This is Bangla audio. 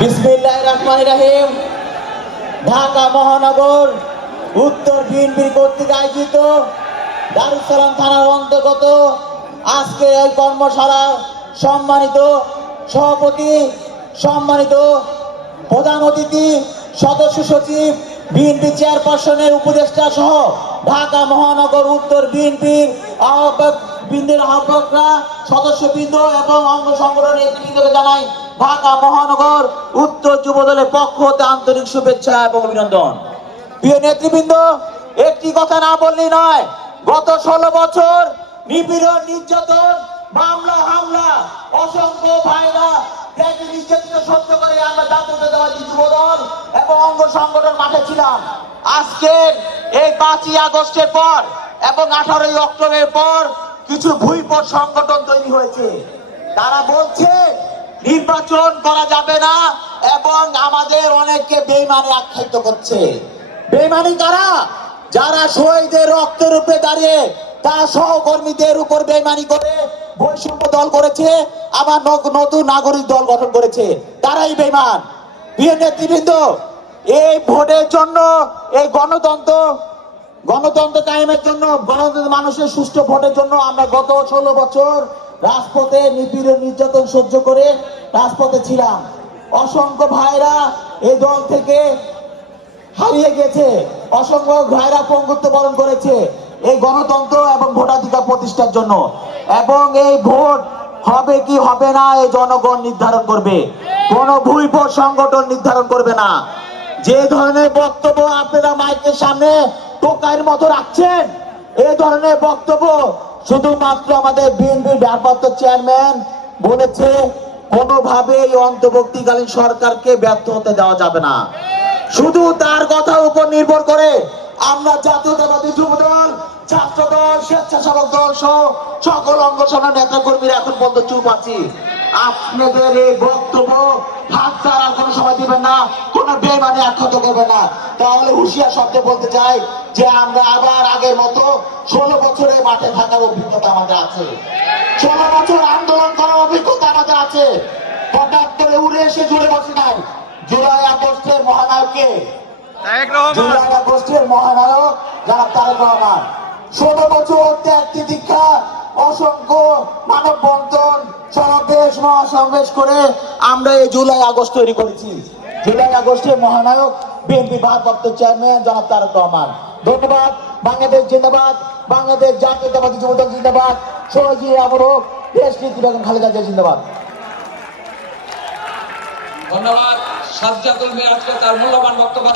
বিসমিল্লাহির রহমানির রহিম। ঢাকা মহানগর উত্তর বিএনপি কর্তৃক আয়োজিত দারুস সালাম থানার অন্তর্গত আজকের এই কর্মশালা সম্মানিত সভাপতি, সম্মানিত প্রধান অতিথি, সদস্য সচিব, বিএনপি চেয়ারপারসনের উপদেষ্টা সহ ঢাকা মহানগর উত্তর বিএনপির আহ্বায়কবৃন্দের আহ্বায়করা, সদস্যবৃন্দ এবং অঙ্গ সংগঠনের নেতৃবৃন্দকে জানাই ঢাকা মহানগর উত্তর যুবদলের পক্ষ হতে আন্তরিক শুভেচ্ছা এবং অভিনন্দন। প্রিয় নেতৃবৃন্দ, একটি কথা না বললেই নয়, গত 16 বছর নিপীড়ন, নির্যাতন, মামলা, হামলা, অসংখ্য ভাইরা নির্যাতিত সহ্য করে আমরা জাতীয়তাবাদী যুবদল এবং অঙ্গ সংগঠন মাঠে ছিলাম। আজকের এই 5ই আগস্টের পর এবং 18ই অক্টোবরের পর কিছু ভুইপট সংগঠন তৈরি হয়েছে। তারা বলছে নির্বাচন করা যাবে না এবং আমাদের অনেককে বেঈমানি আখ্যায়িত করছে। বেঈমানি কারা? যারা শহীদের রক্তের উপরে দাঁড়িয়ে তার সহকর্মীদের উপর বেঈমানি করে বৈষম্য দল করেছে, আবার নতুন নাগরিক দল গঠন করেছে, তারাই বেঈমান। প্রিয় নেতৃবৃন্দ, এই ভোটের জন্য, এই গণতন্ত্র কায়েমের জন্য, মানুষের সুষ্ঠু ভোটের জন্য আমরা গত 16 বছর রাজপথে নিপীড়ন, নির্যাতন সহ্য করে রাজপথে ছিলাম। অসংখ্য ভাইরা এই দল থেকে হারিয়ে গেছে, অসংখ্য ভাইরা পঙ্গুত্ব বরণ করেছে এই গণতন্ত্র এবং ভোটাধিকার প্রতিষ্ঠার জন্য। এবং এই ভোট হবে কি হবে না এই জনগণ নির্ধারণ করবে, কোন ভুইপট সংগঠন নির্ধারণ করবে না। যে ধরনের বক্তব্য আপনারা মাইকের সামনে টোকাইয়ের মতো রাখছেন, এই ধরনের বক্তব্য শুধুমাত্র আমাদের বিএনপির ভারপ্রাপ্ত চেয়ারম্যান বলেছে, কোনোভাবে এই অন্তর্বর্তীকালীন সরকারকে ব্যর্থ হতে দেওয়া যাবে না। শুধু তার কথার উপর নির্ভর করে আমরা জাতীয়তাবাদী যুবদল, ছাত্রদল, স্বেচ্ছাসেবক দল সহ সকল অঙ্গ সংগঠনের নেতা কর্মীরা এখন পর্যন্ত চুপ আছি। আপনাদের এই বক্তব্য হাত ছাড়ার কোনো সময় দিবেন না, কোনো বেঈমানি আখ্যাত করবেন না। তাহলে হুঁশিয়ার শব্দে বলতে চাই যে আমরা আবার আগের মতো 16 বছরের মাঠে থাকার অভিজ্ঞতা আমাদের আছে, 16 বছর আন্দোলন করার অভিজ্ঞতা আমাদের আছে। হঠাৎ করে উড়ে এসে জুড়ে বসে নাই। জুলাই আগস্টের মহানায়ককে, জুলাই আগস্টের মহানায়ক জনাব তারেক রহমান। 16 বছর ত্যাগ তিতিক্ষা, অসংখ্য মানববন্ধন, সমাবেশ, মহাসমাবেশ করে আমরা এই জুলাই আগস্ট তৈরি করেছি। জুলাই আগস্টের মহানায়ক বিএনপি ভারপ্রাপ্ত চেয়ারম্যান জনাব তারেক রহমান। ধন্যবাদ। বাংলাদেশ জিন্দাবাদ, বাংলাদেশ জাতীয়তাবাদী যুবদল জিন্দাবাদ, শহীদ আমরক, দেশ নেত্রী বেগম খালেদা জিয়া জিন্দাবাদ। ধন্যবাদ। সাজ্জাদুল মিয়া আজকে তার মূল্যবান বক্তব্য